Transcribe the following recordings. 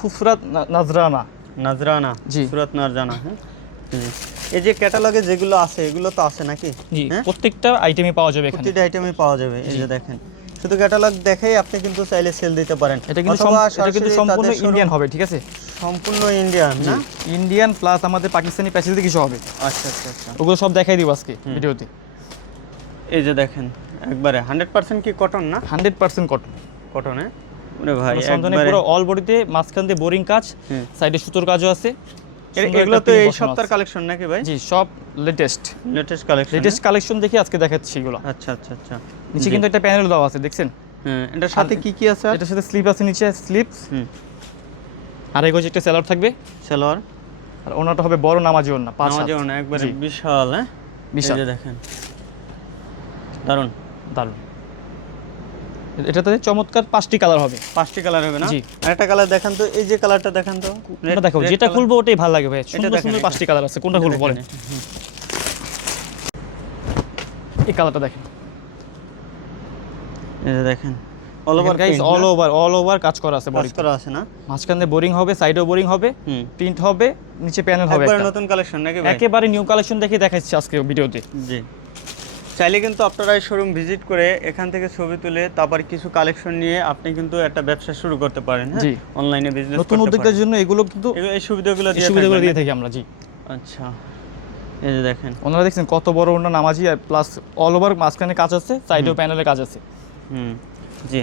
খুফরাত নাজরানা। নাজরানা জি। সুরাত নাজরানা হ্যাঁ? জি। এই যে ক্যাটালগে যেগুলো আছে এগুলো তো আছে নাকি? জি হ্যাঁ? প্রত্যেকটা আইটেমে পাওয়া যাবে এখানে। প্রতিটা আইটেমে পাওয়া যাবে এই যে দেখেন। শুধু ক্যাটালগ দেখেই আপনি কিন্তু চাইলে সেল দিতে পারেন। এটা কিন্তু এটা কিন্তু সম্পূর্ণ ইন্ডিয়ান হবে ঠিক আছে? সম্পূর্ণ ইন্ডিয়ান না? ইন্ডিয়ান প্লাস আমাদের পাকিস্তানি প্যাচেসে কিছু হবে। আচ্ছা আচ্ছা আচ্ছা। ওগুলো সব দেখাই দিব আজকে ভিডিওতে। এই যে দেখেন একবারে হান্ড্রেড পার্সেন্ট কি কটন না? হান্ড্রেড পার্সেন্ট কটন কটনে ভাই সন্ধানে পুরো অল বডিতে মাঝখান দিয়ে বোরিং কাজ সাইডে সুতোর কাজও আছে। এগুলো তো এই সপ্তাহের কালেকশন নাকি ভাই? জি সব latest latest collection latest collection দেখে আজকে দেখাচ্ছি এগুলো। আচ্ছা আচ্ছা আচ্ছা। নিচে কিন্তু একটা প্যানেল দেওয়া আছে দেখছেন? হ্যাঁ এটার সাথে কি কি আছে? এটার সাথে স্লিপ আছে নিচে স্লিপস হুম। আর এই একটা সেলার থাকবে। সালোয়ার আর ওনাটা হবে বড় নামাজি ওনা পাঁচ নামাজে। ওনা একবারে বিশাল হ্যাঁ? বিশাল। দেখেন। দারুণ দারুণ। এটাতে চমৎকার পাঁচটি কালার হবে। পাঁচটি কালার হবে না? জি। আরেকটা কালার দেখান তো এই যে কালারটা দেখান তো। দেখো যেটা খুলবো ওটাই ভালো লাগে ভাই সুন্দর দেখেন, সুন্দর পাঁচটি কালার আছে। কোনটা খুলবো বলেন। এই কালারটা দেখেন। যে দেখেন all over guys all over all over কাজ করা আছে বডি করা আছে না? মাঝখান বোরিং হবে সাইডেও বোরিং হবে প্রিন্ট হবে নিচে প্যানেল হবে একবারে নতুন কালেকশন নাকি একেবারে নিউ কালেকশন দেখে দেখাচ্ছি আজকে ভিডিওতে জি। চাইলে কিন্তু আপনারা এই শোরুম ভিজিট করে এখান থেকে ছবি তুলে তারপর কিছু কালেকশন নিয়ে আপনি কিন্তু একটা ব্যবসা শুরু করতে পারেন হ্যাঁ? জি। অনলাইনে বিজনেস নতুন উদ্যোক্তার জন্য এগুলো কিন্তু এই সুবিধাগুলো দিয়ে সুবিধাগুলো দিয়ে থাকি আমরা জি। আচ্ছা। এই যে দেখেন। ওনারা দেখছেন কত বড় ওনার নামাজি আর প্লাস অল ওভার মাঝখানে কাজ আছে সাইডেও প্যানেলে কাজ আছে। হুম। জি।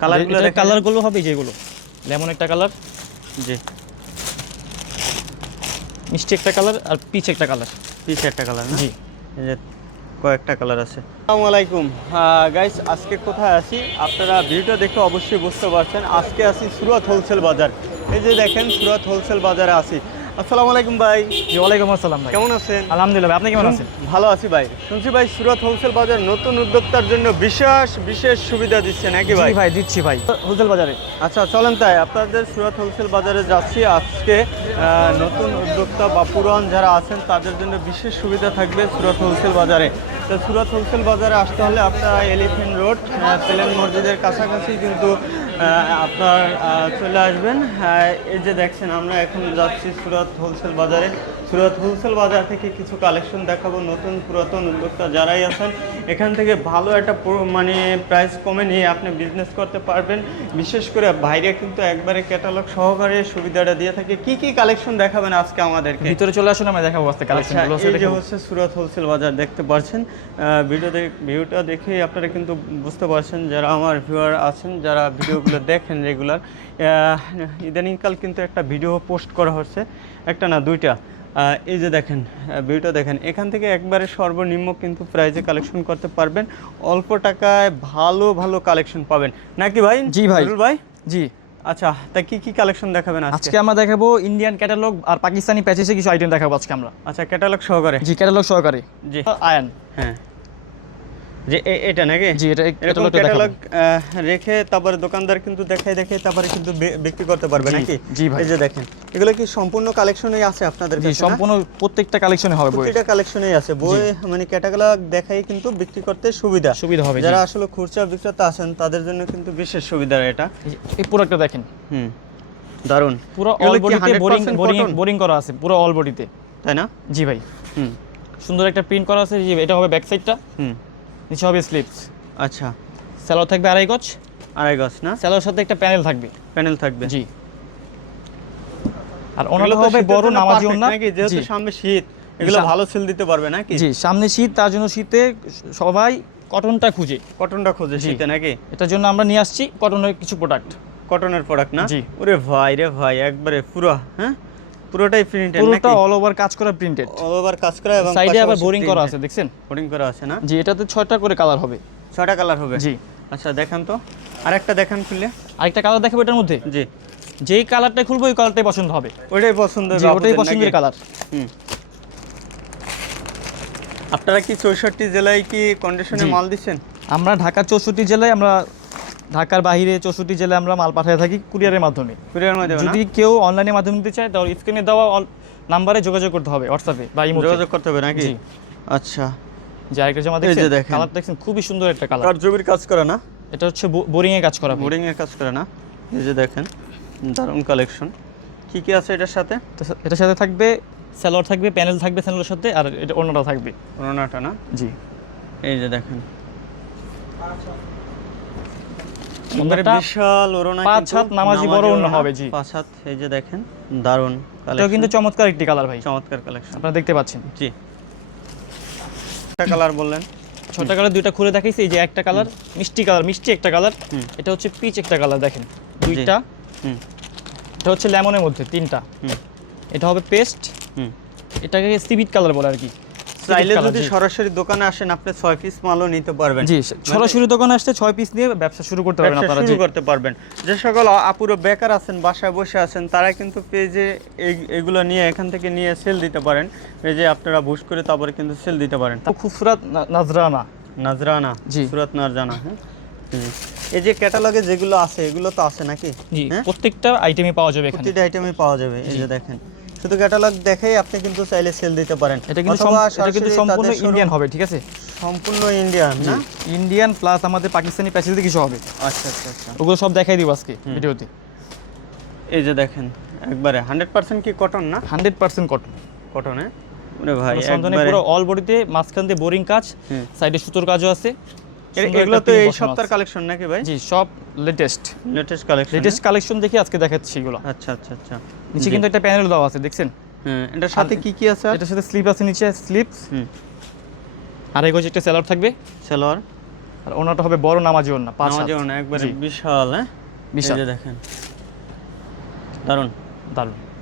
কালারগুলো কালার কালারগুলো হবে যেগুলো লেমন একটা কালার জি। মিষ্টি একটা কালার আর পিচ একটা কালার পিস একটা কালার জি। কয়েকটা কালার আছে। আসসালামু আলাইকুম। গাইস আজকে কোথায় আছি? আপনারা ভিডিওটা দেখে অবশ্যই বুঝতে পারছেন। আজকে আছি সুরত হোলসেল বাজার। এই যে দেখেন, সুরত হোলসেল বাজারে আছি। আসসালামু আলাইকুম ভাই। জি ওয়ালাইকুম আসসালাম ভাই। কেমন আছেন? আলহামদুলিল্লাহ ভাই, আপনি কেমন আছেন? ভালো আছি ভাই। শুনছি ভাই সুরত হোলসেল বাজার নতুন উদ্যোক্তার জন্য বিশেষ বিশেষ সুবিধা দিচ্ছে নাকি ভাই? ভাই দিচ্ছি ভাই। হোলসেল বাজারে। আচ্ছা চলেন তাই আপনাদের সুরত হোলসেল বাজারে যাচ্ছি আজকে। নতুন উদ্যোক্তা বা পুরান যারা আছেন তাদের জন্য বিশেষ সুবিধা থাকবে সুরত হোলসেল বাজারে। তো সুরত হোলসেল বাজারে আসতে হলে আপনারা এলিফেন্ট রোড প্লেন মসজিদের কাছাকাছি কিন্তু আপনার চলে আসবেন। হ্যাঁ, এই যে দেখছেন আমরা এখন যাচ্ছি সুরত হোলসেল বাজারে। সুরত হোলসেল বাজার থেকে কিছু কালেকশন দেখাবো নতুন পুরাতন উদ্যোক্তা যারাই আছেন এখান থেকে ভালো একটা মানে প্রাইস কমে নিয়ে আপনি বিজনেস করতে পারবেন। বিশেষ করে বাইরে কিন্তু একবারে ক্যাটালগ সহকারে সুবিধাটা দিয়ে থাকে। কি কি কালেকশন দেখাবেন আজকে আমাদেরকে? ভিতরে চলে আসুন আমি দেখাবো আজকে কালেকশন আচ্ছা এই যে হচ্ছে সুরত হোলসেল বাজার দেখতে পাচ্ছেন। ভিডিও ভিডিওটা দেখে আপনারা কিন্তু বুঝতে পারছেন যারা আমার ভিউয়ার আছেন যারা ভিডিওগুলো দেখেন রেগুলার ইদানিংকাল কিন্তু একটা ভিডিও পোস্ট করা হচ্ছে। একটা না দুইটা। এই যে দেখেন ভিউটা দেখেন এখান থেকে একবারে সর্বনিম্ন কিন্তু প্রাইজে কালেকশন করতে পারবেন। অল্প টাকায় ভালো ভালো কালেকশন পাবেন। নাকি ভাই? জি ভাই। ভাই? জি। আচ্ছা তা কি কি কালেকশন দেখাবেন আজকে? আজকে আমরা দেখাবো ইন্ডিয়ান ক্যাটালগ আর পাকিস্তানি প্যাচেসে কিছু আইটেম দেখাবো আজকে আমরা। আচ্ছা ক্যাটালগ সহকারে। জি ক্যাটালগ সহকারে। জি। আয়ান। হ্যাঁ। যে এটা নাকি? জি এটা এরকম ক্যাটালগ রেখে তারপরে দোকানদার কিন্তু দেখাই দেখে তারপরে কিন্তু বিক্রি করতে পারবে নাকি? জি ভাই। এই যে দেখেন এগুলো কি সম্পূর্ণ কালেকশনই আছে আপনাদের কাছে সম্পূর্ণ প্রত্যেকটা কালেকশনে হবে প্রতিটা কালেকশনেই আছে। বই মানে ক্যাটালগ দেখাই কিন্তু বিক্রি করতে সুবিধা। সুবিধা হবে যারা আসলে খুচরা বিক্রেতা আছেন তাদের জন্য কিন্তু বিশেষ সুবিধা এটা। এই প্রোডাক্টটা দেখেন। হুম দারুণ পুরো অল বডিতে বোরিং বোরিং বোরিং করা আছে পুরো অল বডিতে তাই না? জি ভাই। হুম। সুন্দর একটা প্রিন্ট করা আছে জি এটা হবে ব্যাক সাইডটা হুম। নিচে হবে স্লিপস আচ্ছা। স্যালোর থাকবে আড়াই গজ। আড়াই গজ না? স্যালোর সাথে একটা প্যানেল থাকবে। প্যানেল থাকবে। জি। আর তো হবে বড় নামাজি ওন্না নাকি? যেহেতু সামনে শীত এগুলো ভালো সেল দিতে পারবে নাকি? জি সামনে শীত তার জন্য শীতে সবাই কটনটা খুঁজে। কটনটা খোঁজে। শীতে নাকি? এটার জন্য আমরা নিয়ে আসছি কটনের কিছু প্রোডাক্ট কটনের প্রোডাক্ট না? জি। ওরে ভাই রে ভাই একবারে পুরো হ্যাঁ? পুরোটাই প্রিন্টেড পুরোটা অল ওভার কাজ করা প্রিন্টেড অল ওভার কাজ করা এবং সাইডে আবার বোরিং করা আছে দেখছেন? বোরিং করা আছে না? জি এটাতে ছয়টা করে কালার হবে। ছয়টা কালার হবে? জি। আচ্ছা দেখান তো। আরেকটা দেখান খুললে আরেকটা কালার দেখাবো এটার মধ্যে? জি। যেই কালারটা খুলবো ওই কালারটাই পছন্দ হবে। ওইটাই পছন্দ জি ওটাই পছন্দের কালার হুম। আপনারা কি চৌষট্টি জেলায় কি কন্ডিশনে মাল দিচ্ছেন? আমরা ঢাকা চৌষট্টি জেলায় আমরা ঢাকার বাইরে চৌষট্টি জেলায় আমরা মাল পাঠিয়ে থাকি কুরিয়ারের মাধ্যমে। কুরিয়ারের মাধ্যমে যদি কেউ অনলাইনের মাধ্যমে নিতে চায় তাহলে স্ক্রিনে দেওয়া নাম্বারে যোগাযোগ করতে হবে হোয়াটসঅ্যাপে বা ইমোতে যোগাযোগ করতে হবে নাকি? আচ্ছা। আরেকটা জামা এই যে দেখছেন দেখেন। কালার দেখছেন খুবই সুন্দর একটা কালার কারজবির কাজ করে না? এটা হচ্ছে বোরিং এ কাজ করা। বোর্ডিং এর কাজ করে না? এই যে দেখেন দারুণ কালেকশন কি কি আছে এটার সাথে? এটার সাথে থাকবে স্যালোয়ার থাকবে প্যানেল থাকবে স্যালোয়ার সাথে আর এটা অন্যটা থাকবে। ওনাটা না? জি। এই যে দেখেন। ওড়নাটা বিশাল ওড়না পাঁচ হাত নামাজি বড় ওড়না হবে, জি। পাঁচ হাত এই যে দেখেন এটাও কালেকশন কিন্তু চমৎকার একটি কালার ভাই। চমৎকার কালেকশন আপনারা দেখতে পাচ্ছেন। জি। একটা কালার বললেন। ছটা কালার দুইটা খুলে দেখাইছি এই যে একটা কালার মিষ্টি কালার মিষ্টি একটা কালার। এটা হচ্ছে পিচ একটা কালার দেখেন। দুইটা। এটা হচ্ছে লেমনের মধ্যে তিনটা। এটা হবে পেস্ট এটাকে সিভিট কালার বলে আর কি। চাইলে যদি সরাসরি দোকানে আসেন আপনি ছয় পিস মালও নিতে পারবেন। জি সরাসরি দোকানে আসতে ছয় পিস নিয়ে ব্যবসা শুরু করতে পারবেন আপনারা শুরু করতে পারবেন। যে সকল আপুরো বেকার আছেন বাসায় বসে আছেন তারা কিন্তু পেজে এগুলো নিয়ে এখান থেকে নিয়ে সেল দিতে পারেন। এই যে আপনারা বুশ করে তারপরে কিন্তু সেল দিতে পারেন। খুবসুরাত না- নাজরানা। নাজরানা জি। সুরাত নারজানা হ্যাঁ? এই যে ক্যাটালগে যেগুলো আছে এগুলো তো আছে নাকি? হ্যাঁ? প্রত্যেকটা আইটেমই পাওয়া যাবে এখানে। প্রতিটা আইটেমই পাওয়া যাবে এই যে দেখেন। শুধু ক্যাটালগ দেখেই আপনি কিন্তু চাইলে সেল দিতে পারেন। এটা কিন্তু এটা কিন্তু সম্পূর্ণ ইন্ডিয়ান হবে ঠিক আছে? সম্পূর্ণ ইন্ডিয়ান না? ইন্ডিয়ান প্লাস আমাদের পাকিস্তানি প্যাসেজ কিছু হবে। আচ্ছা আচ্ছা আচ্ছা। ওগুলো সব দেখাই দিব আজকে ভিডিওতে। এই যে দেখেন একবারে হান্ড্রেড পার্সেন্ট কি কটন না? হান্ড্রেড পার্সেন্ট কটন কটনে ওরে ভাই সন্ধানে একবারে পুরো অল বডিতে মাঝখান দিয়ে বোরিং কাজ সাইডে সুতোর কাজও আছে। এগুলো তো এই সপ্তাহের কালেকশন নাকি ভাই? জি সব latest latest collection latest collection দেখে আজকে দেখাচ্ছি এগুলো। আচ্ছা আচ্ছা আচ্ছা। নিচে কিন্তু একটা প্যানেল দেওয়া আছে দেখছেন? হ্যাঁ এটার সাথে কি কি আছে? এটার সাথে স্লিপ আছে নিচে স্লিপস হুম। আর এই একটা সেলার থাকবে। সালোয়ার আর ওনাটা হবে বড় নামাজি ওনা পাঁচ। নামাজে না একবারে বিশাল হ্যাঁ? বিশাল। দেখেন। দারুণ দারুণ। এ-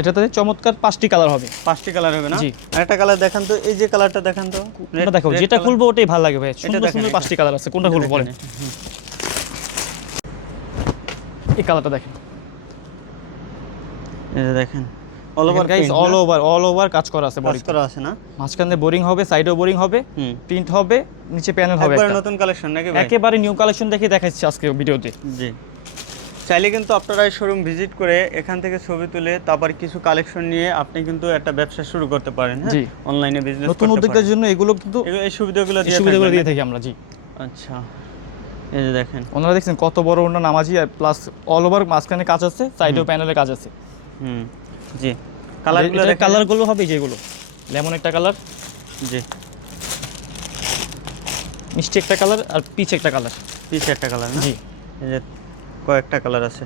এটাতে চমৎকার পাঁচটি কালার হবে। পাঁচটি কালার হবে না? জি। আরেকটা কালার দেখান তো এই যে কালারটা দেখান তো। কোনটা দেখো যেটা খুলবো ওটাই ভালো লাগে ভাই। সুন্দর সুন্দর পাঁচটি কালার আছে। কোনটা খুলবো বলেন? এই কালারটা দেখেন। যে দেখেন all over guys all over all over কাজ করা আছে করা আছে না? মাঝখান বোরিং হবে সাইডেও বোরিং হবে প্রিন্ট হবে নিচে প্যানেল হবে একবারে নতুন কালেকশন নাকি ভাই? একেবারে নিউ কালেকশন দেখে দেখাচ্ছি আজকে ভিডিওতে জি। চাইলে কিন্তু আপনারা এই শোরুম ভিজিট করে এখান থেকে ছবি তুলে তারপর কিছু কালেকশন নিয়ে আপনি কিন্তু একটা ব্যবসা শুরু করতে পারেন হ্যাঁ। অনলাইনে বিজনেস নতুন উদ্যোগের জন্য এগুলো কিন্তু এই সুবিধাগুলো দিয়ে সুবিধাগুলো দিয়ে থাকি আমরা জি। আচ্ছা। এই যে দেখেন। ওনারা দেখছেন কত বড় ওনার নামাজি আর প্লাস অল ওভার মাঝখানে কাজ আছে সাইডেও প্যানেলে কাজ আছে। হুম জি। কালারগুলো কালার কালারগুলো হবে যেগুলো লেমন একটা কালার জি। মিষ্টি একটা কালার আর পিচ একটা কালার পিছে একটা কালার না? জি। কয়েকটা কালার আছে।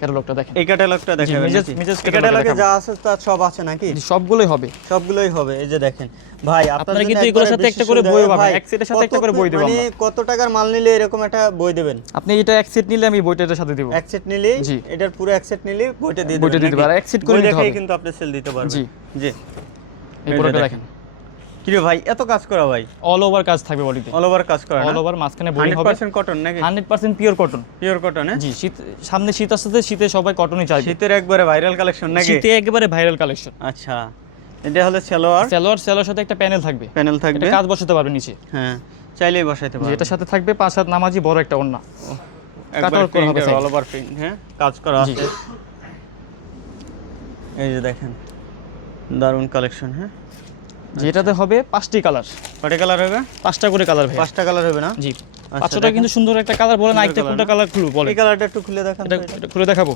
ক্যাটালগটা দেখেন। এই ক্যাটালগটা catalog ক্যাটালগে যা আছে তা সব আছে নাকি? সবগুলোই হবে। সবগুলোই হবে এই যে দেখেন। ভাই আপনারা কিন্তু এগুলোর সাথে একটা করে বইও পাবেন। এক সেটের সাথে একটা করে বই দেবো মানে কত টাকার মাল নিলে এরকম একটা বই দেবেন? আপনি এটা এক সেট নিলে আমি বইটা এটার সাথে দিব। এক সেট নিলেই এটার পুরো এক সেট নিলেই বইটা দিয়ে বইটা দেবেন দেবো, নাকি? এক set করে বই নিতে হবে। কিন্তু আপনি সেল দিতে পারবেন। জি। জি। এই এই পুরোটা দেখেন। দেখেন কি ভাই এত কাজ করা ভাই? অল ওভার কাজ থাকবে বডিতে অল ওভার কাজ করা অল ওভার মাঝখানে বোরিং হবে। 100% কটন নাকি? Hundred percent pure cotton pure cotton জি শীত সামনে শীত আসতে শীতে সবাই কটনই চাইবে। শীতের একবারে ভাইরাল কালেকশন নাকি? শীতে একেবারে ভাইরাল কালেকশন আচ্ছা এটা হলো সালোয়ার। সেলোয়ার সেলোয়ার সাথে একটা প্যানেল থাকবে। প্যানেল এটা থাকবে। কাজ বসাতে পারবে নিচে। হ্যাঁ চাইলেই বসাইতে এটার সাথে থাকবে পাঁচ হাত নামাজি বড় একটা ওন্না কাটার করা হবে অল ওভার প্রিন্ট হ্যাঁ? কাজ করা আছে। এই যে দেখেন দারুণ কালেকশন হ্যাঁ? যেটাতে হবে পাঁচটি কালার কয়টা কালার হবে? পাঁচটা করে কালার ভাই পাঁচটা কালার হবে না? জি। আচ্ছা, পাঁচটা কিন্তু সুন্দর একটা কালার বলেন সুন্দর আইতে colour কোনটা কালার খুলবো বলেন। এই কালারটা একটু খুলে দেখান এটা এটা। এটা খুলে দেখাবো।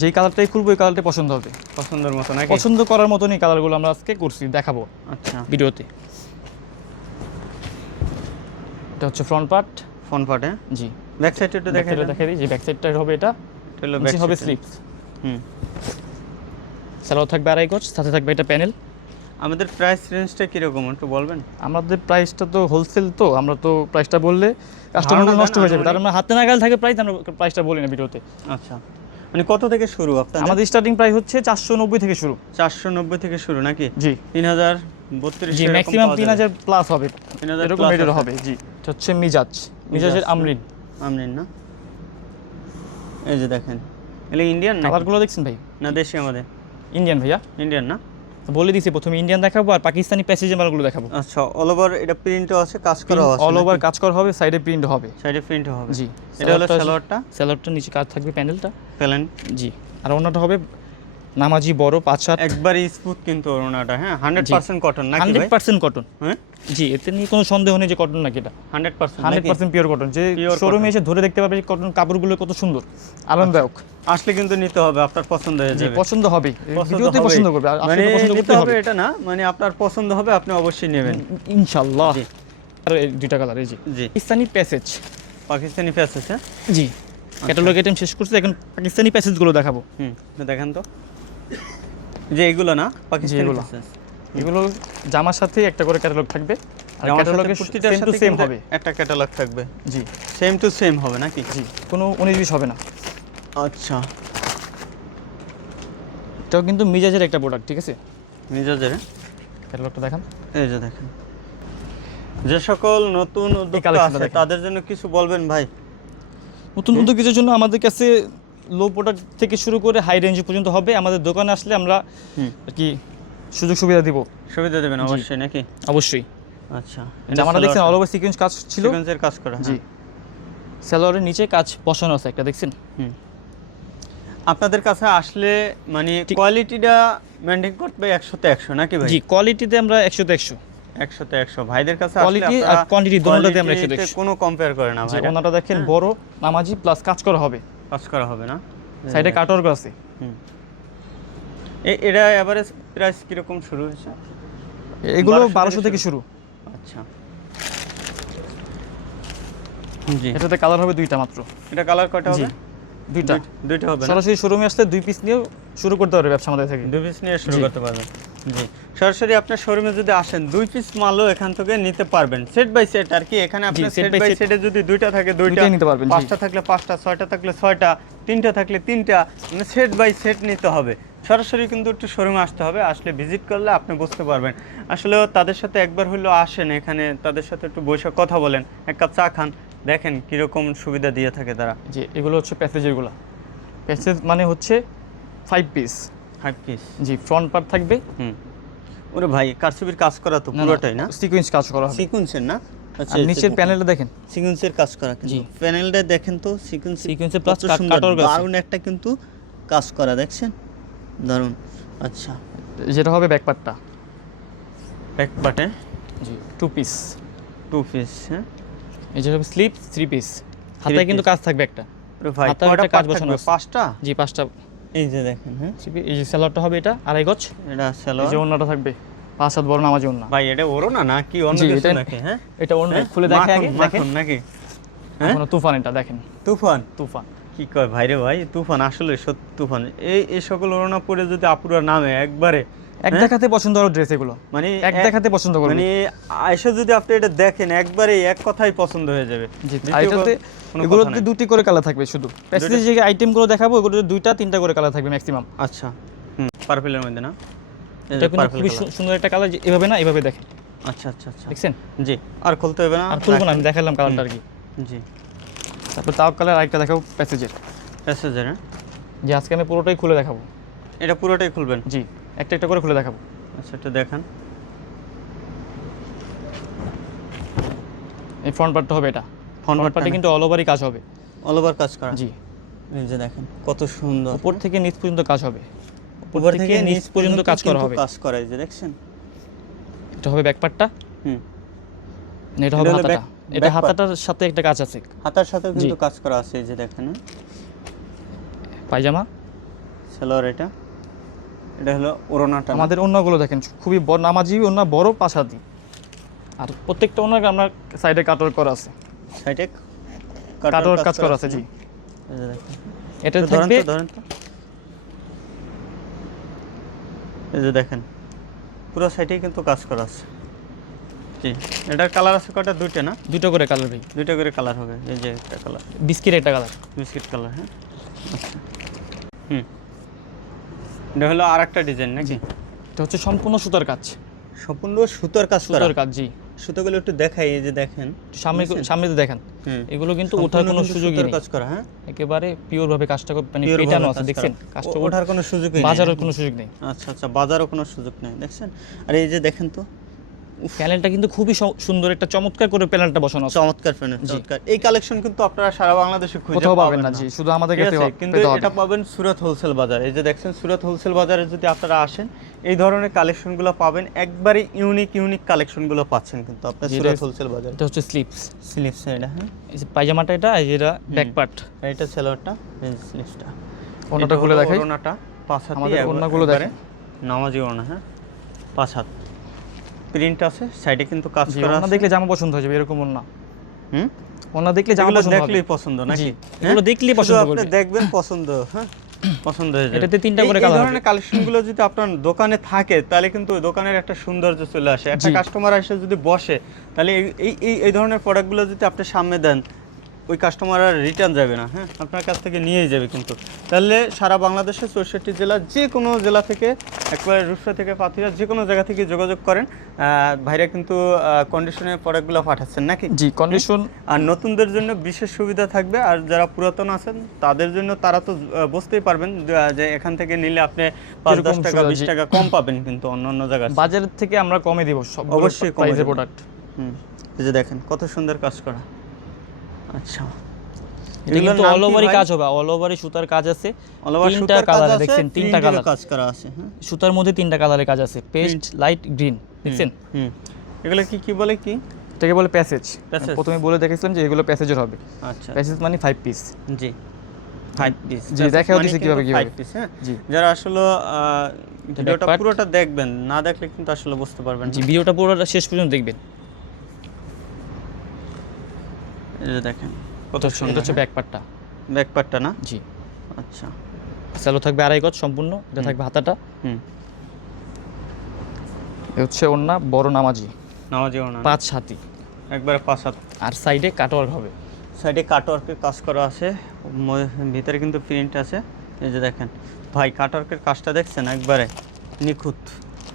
যেই কালারটাই খুলবো ওই কালারটাই পছন্দ হবে। পছন্দের মতো নাকি? পছন্দ করার মতনই কালারগুলো আমরা আজকে করছি দেখাবো আচ্ছা। ভিডিওতে। এটা হচ্ছে ফ্রন্ট পার্ট ফোন পাটে জি। ব্যাক সাইডটা একটু দেখেন দেখা দিই যে ব্যাক সাইডটা হবে এটা। ব্যাক হবে স্লিপস হুম। সালোয়ার থাকবে আড়াই গজ সাথে থাকবে এটা প্যানেল আমাদের প্রাইস রেঞ্জটা কীরকম একটু বলবেন? আমাদের প্রাইসটা তো হোলসেল তো আমরা তো প্রাইসটা বললে কাস্টমার নষ্ট হয়ে যাবে। তার আনুমানিক। মানে হাতে নাগাল থাকে প্রাইস আমরা প্রাইসটা বলি না ভিডিওতে। আচ্ছা। মানে কত থেকে শুরু আপনাদের? আমাদের স্টার্টিং প্রাইস হচ্ছে চারশো নব্বই থেকে শুরু। চারশো নব্বই থেকে শুরু নাকি? জি। তিন হাজার বত্রিশ ম্যাক্সিমাম তিন হাজার প্লাস হবে। 3000 এরকম রেটের হবে জি। হচ্ছে মিজাজ। মিজাজের আমরিন। আমরিন না? এই যে দেখেন। এগুলো ইন্ডিয়ান না কালারগুলো দেখছেন ভাই? না দেশি আমাদের। ইন্ডিয়ান ভাইয়া। ইন্ডিয়ান না? বলে দিছি প্রথমে ইন্ডিয়ান দেখাবো আর পাকিস্তানি প্যাসেজের মালগুলো দেখাবো। আচ্ছা অল ওভার এটা প্রিন্টও আছে কাজ করা আছে অল ওভার কাজ করা হবে সাইডে প্রিন্ট হবে। সাইডে প্রিন্ট হবে। জি এটা হলো সালোয়ারটা- সালোয়ারটা নিচে কাজ থাকবে প্যানেলটা প্যানেল জি আর অন্যটা হবে নামাজি বড় পাঁচ সাত একবারে স্মুথ কিন্তু ওড়নাটা হ্যাঁ? হান্ড্রেড পার্সেন্ট কটন নাকি হান্ড্রেড পার্সেন্ট কটন হ্যাঁ? জি এতে নিয়ে কোনো সন্দেহ নেই যে কটন নাকি এটা। Hundred percent hundred percent pure cotton যে শোরুমে এসে ধরে দেখতে পাবে কটন কাপড়গুলো কত সুন্দর। আরামদায়ক। আসলে কিন্তু নিতে হবে আপনার পছন্দ হয়ে জি যাবে। পছন্দ হবে। ভিডিওতে পছন্দ করবে। মানে পছন্দ নিতে করতে হবে। এটা না মানে আপনার পছন্দ হবে আপনি অবশ্যই নেবেন। ইনশাআল্লাহ জি। আর দুইটা কালার এই যে। জি। পাকিস্তানি প্যাসেজ পাকিস্তানি প্যাসেজ হ্যাঁ? জি। ক্যাটালগ আইটেম শেষ করছে এখন পাকিস্তানি প্যাসেজগুলো দেখাবো। হুম দেখেন তো। যে এগুলো না পাকিস্তানি এগুলো। এগুলো জামার সাথে একটা করে ক্যাটালগ থাকবে। আর জামার সাথে ক্যাটালগে সেম টু সেম হবে। একটা ক্যাটালগ থাকবে। জি। সেম টু সেম হবে নাকি? জি। কোনো উনিশ বিশ হবে না। আচ্ছা। এটাও কিন্তু মিজাজের একটা প্রোডাক্ট ঠিক আছে? মিজাজের? ক্যাটালগটা দেখান। এই যে দেখেন। যে সকল নতুন উদ্যোক্তা আছে তাদের জন্য কিছু বলবেন ভাই? নতুন উদ্যোগীদের জন্য আমাদের কাছে লো প্রোডাক্ট থেকে শুরু করে হাই রেঞ্জ পর্যন্ত হবে। আমাদের দোকানে আসলে আমরা কি সুযোগ সুবিধা দিব। সুবিধা দেবেন অবশ্যই নাকি? অবশ্যই। আচ্ছা। জামাটা দেখছেন অল ওভার সিকোয়েন্স কাজ ছিল। সিকোয়েন্সের কাজ করা জি। হ্যাঁ। সালোয়ারের নিচে কাজ বসানো আছে একটা দেখছেন? হুম। আপনাদের কাছে আসলে মানে কোয়ালিটিটা মেনটেন করবে একশোতে একশো নাকি ভাই? জি কোয়ালিটিতে আমরা একশোতে একশো। একশোতে একশো। ভাইদের কাছে Quality আর quantity দোনোটাতে আমরা একশো। কোনো কম্পেয়ার করে না ভাই ওনাটা দেখেন বড় নামাজি প্লাস কাজ করা হবে। কাজ করা হবে না। সাইডে কাটওয়ার্ক আছে হুম। এটা এভারেজ প্রাইস কীরকম শুরু হয়েছে? এগুলো বারোশো থেকে থেকে শুরু। আচ্ছা। জি। এটাতে কালার হবে দুইটা মাত্র। এটা কালার কয়টা হবে? দুইটা। দুই- দুইটা হবে সরাসরি শোরুমে আসলে দুই পিস নিয়েও শুরু করতে পারবে ব্যবসা আমাদের থেকে। দুই পিস নিয়ে শুরু করতে পারবেন জি। সরাসরি আপনার শোরুমে যদি আসেন দুই পিস মালও এখান থেকে নিতে পারবেন। সেট বাই সেট আর কি এখানে set সেট বাই সেটে যদি দুইটা থাকে দুইটা। নিতে পারবেন, পাঁচটা থাকলে পাঁচটা ছয়টা থাকলে ছয়টা তিনটা থাকলে তিনটা মানে সেট বাই সেট নিতে হবে। সরাসরি কিন্তু একটু শোরুমে আসতে হবে আসলে ভিজিট করলে আপনি বুঝতে পারবেন। আসলে তাদের সাথে একবার হইলেও আসেন এখানে তাদের সাথে একটু বসে কথা বলেন এক কাপ চা খান। দেখেন কীরকম সুবিধা দিয়ে থাকে তারা। যে এগুলো হচ্ছে প্যাসেজেরগুলো প্যাসেজ মানে হচ্ছে ফাইভ পিস ফাইভ পিস জি ফ্রন্ট পার্ট থাকবে। হুম। ওরে ভাই কারচুপির কাজ করা তো পুরোটাই না? সিকোয়েন্স কাজ করা হবে। সিকুয়েন্সের না? আচ্ছা নিচের প্যানেলটা দেখেন। সিকুয়েন্সের কাজ করা কিন্তু। প্যানেলটা দেখেন তো সিকুয়েন্স cut- cutout আছে। দারুণ একটা কিন্তু কাজ করা দেখছেন? দারুণ। আচ্ছা। যেটা হবে ব্যাক পার্টটা ব্যাক পার্টে জি টু পিস টু পিস হ্যাঁ? এই যে হবে স্লিপ থ্রি পিস হাতায় কিন্তু কাজ থাকবে একটা। কাজ বসানো পাঁচটা? জি পাঁচটা। এই যে দেখেন হ্যাঁ। এই যে স্যালোয়ারটা হবে এটা আড়াই গজ। এটা স্যালোয়ার যে অন্যটা থাকবে। পাঁচ সাত বড় নামাজি অন্য ভাই এটা ওরও না না কি অন্য কিছু নাকি হ্যাঁ? এটা অন্য হ্যাঁ? খুলে দেখে আগে দেখেন। নাকি? হ্যাঁ? তুফান এটা দেখেন। তুফান? তুফান। কি কয় ভাইরে ভাই? তুফান আসলে সত্যি তুফান। এই এই সকল ওড়না পরে যদি আপুরা নামে একবারে এক দেখাতে পছন্দ হলো ড্রেস এগুলো। মানে এক দেখাতে পছন্দ করবে। মানে আয়সা যদি আপনি এটা দেখেন একবারে এক কথাই পছন্দ হয়ে যাবে। এগুলোতে দুটি করে কালার থাকবে শুধু। প্যাসেজের যে আইটেমগুলো দেখাবো এগুলোতে দুইটা তিনটা করে কালার থাকবে ম্যাক্সিমাম আচ্ছা। হুম পার্পেলের মধ্যে না? এটা কিন্তু খুবই সুন্দর একটা কালার এভাবে না এভাবে দেখেন। আচ্ছা আচ্ছা আচ্ছা। দেখছেন? জি আর খুলতে হবে না? আর খুলবো না আমি দেখালাম কালারটা আর কি। জি। তারপর তাও কালার আরেকটা দেখাবো প্যাসেজের প্যাসেজের হ্যাঁ? যে আজকে আমি পুরোটাই খুলে দেখাবো। এটা পুরোটাই খুলবেন? জি একটা একটা করে খুলে দেখাবো। আচ্ছা এটা দেখান। এই ফ্রন্ট পার্টটা হবে এটা। ফ্রন্ট ফ্রন্ট পার্টে কিন্তু অল ওভারই কাজ হবে। অল ওভার কাজ করা? জি। এই যে দেখেন কত সুন্দর। উপর থেকে নিচ পর্যন্ত কাজ হবে। উপর থেকে নিচ পর্যন্ত কাজ করা হবে। কাজ করা এই যে দেখছেন? এটা হবে ব্যাক পার্টটা হুম। এটা হবে হাতাটা। এটা হাতাটার সাথে একটা কাজ আছে। হাতার সাথেও কিন্তু কাজ করা আছে এই যে দেখেন হ্যাঁ? পায়জামা? সালোয়ার এটা। এটা হলো ওড়নাটা? আমাদের অন্যগুলো দেখেন খুবই বড় নামাজি অন্য বড় পাশাদি। আর প্রত্যেকটা অন্য আপনার সাইডে কাটর করা আছে। সাইডে কাটর কাজ করা আছে জি। এটা থাকবে ধরেন তো। এই যে দেখেন পুরো সাইডেই কিন্তু কাজ করা আছে। জি এটার কালার আছে কয়টা? দুইটা না? দুটো করে কালার ভাই। দুইটা করে কালার হবে। এই যে একটা কালার বিস্কিট একটা কালার বিস্কিট কালার হ্যাঁ? হুম। এটা হলো আর একটা ডিজাইন নাকি এটা হচ্ছে সম্পূর্ণ সুতার কাজ। সম্পূর্ণ সুতোর কাজ সুতার কাজ জি। সুতোগুলো একটু দেখাই এই যে দেখেন। সামনে সামনে তো দেখেন। এগুলো কিন্তু ওঠার কোনো সুযোগই নেই। কাজ করা হ্যাঁ? একেবারে পিওর ভাবে কাজটা মানে পেটানো আছে দেখছেন? কাজটা ওঠার কোনো সুযোগই নেই। বাজারের কোনো সুযোগ নেই। আচ্ছা আচ্ছা বাজারও কোনো সুযোগ নেই দেখছেন? আর এই যে দেখেন তো প্যানেলটা কিন্তু খুবই সুন্দর একটা চমৎকার করে প্যানেলটা বসানো আছে। চমৎকার ফ্যানের চমৎকার। এই কালেকশন কিন্তু আপনারা সারা বাংলাদেশে খুঁজে পাবেন না জি শুধু আমাদের কাছে কিন্তু এটা পাবেন সুরত হোলসেল বাজার। এই যে দেখছেন সুরত হোলসেল বাজারে যদি আপনারা আসেন এই ধরনের কালেকশনগুলো পাবেন একবারে ইউনিক ইউনিক কালেকশনগুলো পাচ্ছেন কিন্তু আপনার সুরত হোলসেল বাজারে। এটা হচ্ছে স্লিপস স্লিপস এটা হ্যাঁ? এই যে পায়জামাটা এটা এই যে এটা ব্যাক পার্ট এটা সেলোয়ারটা এই স্লিপসটা ওনাটা খুলে দেখাই। ওনাটা পাঁচ হাতি আমাদের একবারে দেখেন। নামাজি ওড়না হ্যাঁ? পাঁচ হাত। প্রিন্ট আছে সাইডে কিন্তু কাজ করা আছে। দেখলে জামা পছন্দ হয়ে যাবে এরকম না হুম? ওনা দেখলে জামা পছন্দ দেখলে দেখলেই পছন্দ নাকি? হ্যাঁ? এগুলো দেখলেই শুধু পছন্দ আপনি। দেখবেন পছন্দ হ্যাঁ? পছন্দ হয়ে যাবে। এটাতে তিনটা করে কালার এই ধরনের কালেকশনগুলো যদি আপনার দোকানে থাকে তাহলে কিন্তু ওই দোকানের একটা সৌন্দর্য চলে আসে। একটা কাস্টমার এসে যদি বসে তাহলে এই- এই এই এই ধরনের প্রোডাক্টগুলো যদি আপনি সামনে দেন ওই কাস্টমার আর রিটার্ন যাবে না হ্যাঁ? আপনার কাছ থেকে নিয়েই যাবে কিন্তু। তাহলে সারা বাংলাদেশের চৌষট্টি জেলা যে কোনো জেলা থেকে একবারে রূপসা থেকে পাথিরা যে কোনো জায়গা থেকে যোগাযোগ করেন। ভাইরা কিন্তু কন্ডিশনে প্রোডাক্টগুলো পাঠাচ্ছেন নাকি? জি কন্ডিশন আর নতুনদের জন্য বিশেষ সুবিধা থাকবে আর যারা পুরাতন আছেন তাদের জন্য তারা তো বুঝতেই পারবেন যে- এখান থেকে নিলে আপনি পাঁচ দশ টাকা বিশ টাকা কম পাবেন কিন্তু অন্য অন্য জায়গায় বাজারের থেকে আমরা কমে দিব অবশ্যই কমে প্রোডাক্ট হুম। যে দেখেন কত সুন্দর কাজ করা। আচ্ছা। এটা কিন্তু অল ওভারই কাজ হবে অল ওভারই সুতার কাজ আছে তিনটা কালার দেখছেন তিনটা কালার কাজ করা আছে হ্যাঁ। সুতার মধ্যে তিনটা কালারের কাজ আছে পেস্ট লাইট গ্রিন দেখছেন? হুম। এগুলো কি কি বলে কি? এটাকে বলে প্যাসেজ প্রথমে বলে দেখেছিলাম যে এগুলো প্যাসেজের হবে। আচ্ছা। প্যাসেজ মানে ফাইভ পিস জি। ফাইভ পিস জি, দেখাও দিছি কীভাবে কীভাবে। ফাইভ পিস হ্যাঁ। জি। যারা আসলে ভিডিওটা পুরোটা দেখবেন না দেখলে কিন্তু আসলে বুঝতে পারবেন জি ভিডিওটা পুরোটা শেষ পর্যন্ত দেখবেন। দেখেন। কত এটা সুন্দর হচ্ছে ব্যাক পার্টটা ব্যাক পার্টটা না? জি। আচ্ছা। স্যালো থাকবে আড়াই গজ সম্পূর্ণ এটা থাকবে হাতাটা। হুম। এ হচ্ছে ওন্না বড় নামাজি। নামাজি ওনা পাঁচ হাতি। একবারে পাঁচ হাত। আর সাইডে কাটওয়ার্ক হবে। সাইডে কাটওয়ার্কের কাজ করা আছে ভিতরে কিন্তু প্রিন্ট আছে। এই যে দেখেন ভাই কাটওয়ার্কের কাজটা দেখছেন একবারে? নিখুঁত।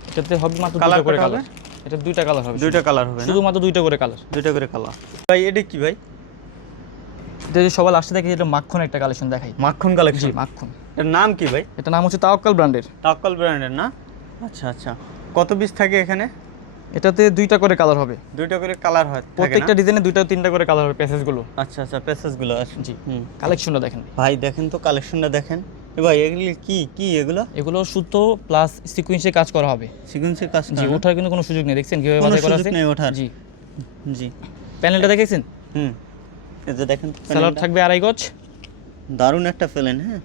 এটাতে হবে মাত্র দুইটা করে কালার এটা দুইটা কালার হবে দুইটা কালার হবে শুধুমাত্র দুইটা করে কালার দুইটা করে কালার ভাই এটা কি ভাই? এটা যে সবার লাস্টে দেখে এটা মাখন একটা কালেকশন দেখাই। মাখন কালেকশন মাখন। এর নাম কি ভাই? এটা নাম হচ্ছে তাওয়াক্কাল ব্র্যান্ডের। টাক্কল ব্র্যান্ডের না? আচ্ছা আচ্ছা। কত পিস থাকে এখানে? এটাতে দুইটা করে কালার হবে। দুইটা করে কালার হয় প্রত্যেকটা ডিজাইনে দুইটা তিনটা করে কালার হবে প্যাসেজগুলো আচ্ছা আচ্ছা প্যাসেজগুলো আছে জি হুম। কালেকশনটা দেখেন। ভাই দেখেন তো কালেকশনটা দেখেন। ভাই এগুলি কি কি এগুলো? এগুলো সুতো প্লাস সিকুয়েন্সে কাজ করা হবে। সিকোয়েন্সের কাজ জি ওঠার কিন্তু কোনো সুযোগ নেই দেখছেন? কীভাবে বাজার করা আছে? ওঠার। জি। জি। প্যানেলটা দেখেছেন? হুম। এই যে দেখেন থাকবে আড়াই গজ। দারুণ একটা প্লেন হ্যাঁ?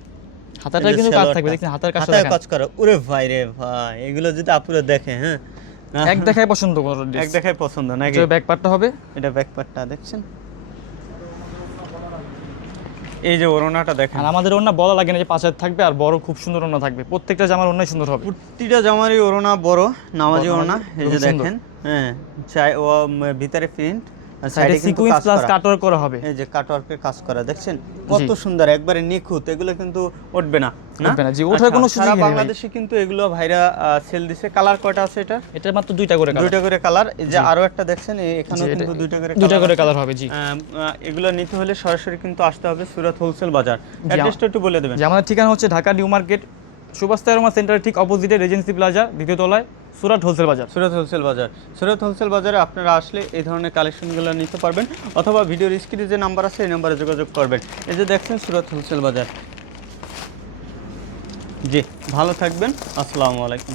হাতাটা কিন্তু কাজ থাকবে দেখছেন হাতার কাজটা দেখেন। কাজ করা। ওরে ভাই রে ভাই এগুলো যদি আপুরে দেখে হ্যাঁ? এক দেখায় পছন্দ করো এক দেখায় পছন্দ নাকি? ব্যাক পার্টটা হবে? এটা ব্যাক পার্টটা দেখছেন? এই যে ওড়নাটা দেখেন। আর আমাদের বলা লাগে না যে পাঁচ হাজার থাকবে আর বড় খুব সুন্দর ওনা থাকবে। প্রত্যেকটা জামার ওনাই সুন্দর হবে। প্রতিটা জামারই ওড়না বড় নামাজি ওড়না এই যে দেখেন হ্যাঁ চাই ও ভিতরে প্রিন্ট। সাইডে সিকুয়েন্স প্লাস কাটওয়ার্ক করা। হবে। এই যে কাটওয়ার্কের কাজ করা দেখছেন? কত সুন্দর একবারে নিখুঁত এগুলো কিন্তু উঠবে না উঠবে না, জি, ওঠার কোনো সারা সুযোগই নেই বাংলাদেশে কিন্তু এগুলো ভাইরা সেল দিছে। কালার কয়টা আছে এটা? এটা মাত্র দুইটা করে কালার দুইটা করে কালার এই যে আরও একটা দেখছেন এখানেও কিন্তু দুইটা করে দুইটা করে কালার হবে জি। এগুলো নিতে হলে সরাসরি কিন্তু আসতে হবে সুরত হোলসেল বাজার। অ্যাড্রেসটা একটু বলে দেবেন। যে আমাদের ঠিকানা হচ্ছে ঢাকা নিউ মার্কেট সুভাষ তারমা সেন্টারের ঠিক অপোজিটে রেজেন্সি প্লাজা দ্বিতীয় তলায়। সুরাট হোলসেল বাজার। সুরত হোলসেল বাজার। সুরত হোলসেল বাজারে আপনারা আসলে এই ধরনের কালেকশনগুলো নিতে পারবেন অথবা ভিডিও স্ক্রিনে যে নাম্বার আছে, এই নাম্বারে যোগাযোগ করবেন। এই যে দেখছেন সুরত হোলসেল বাজার। জি, ভালো থাকবেন। আসসালামু আলাইকুম।